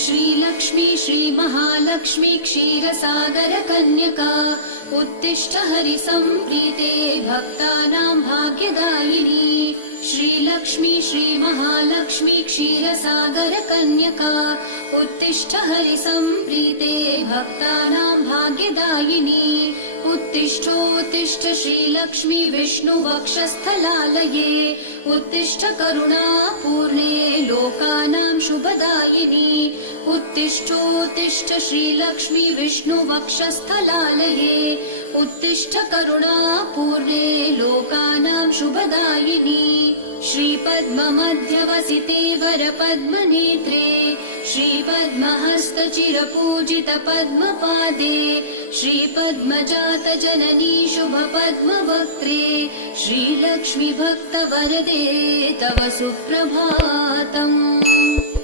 श्रीलक्ष्मी श्रीमहालक्ष्मी क्षीरसागर कन्यका उत्तिष्ठ हरिसम्प्रीते भक्तानां भाग्यदायिनी। श्रीलक्ष्मी श्रीमहालक्ष्मी क्षीरसागर कन्यका उत्तिष्ठ हरिसम्प्रीते भक्तानां भाग्यदायिनी। उत्तिष्ठोत्तिष्ठ श्रीलक्ष्मी विष्णुवक्षस्थलालये उत्तिष्ठ करुणापूर्णे लोकानां शुभदायिनी। उत्तिष्ठोत्तिष्ठ श्रीलक्ष्मी विष्णुवक्षस्थलालये उत्तिष्ठ करुणापूर्णे लोकानां शुभदायिनी। श्रीपद्ममध्यवसिते वरपद्मनेत्रे श्रीपद्महस्तचिरपूजित पद्मपादे श्रीपद्मजात जननी शुभपद्मवक्त्रे श्रीलक्ष्मी भक्तवरदे तव सुप्रभातम्।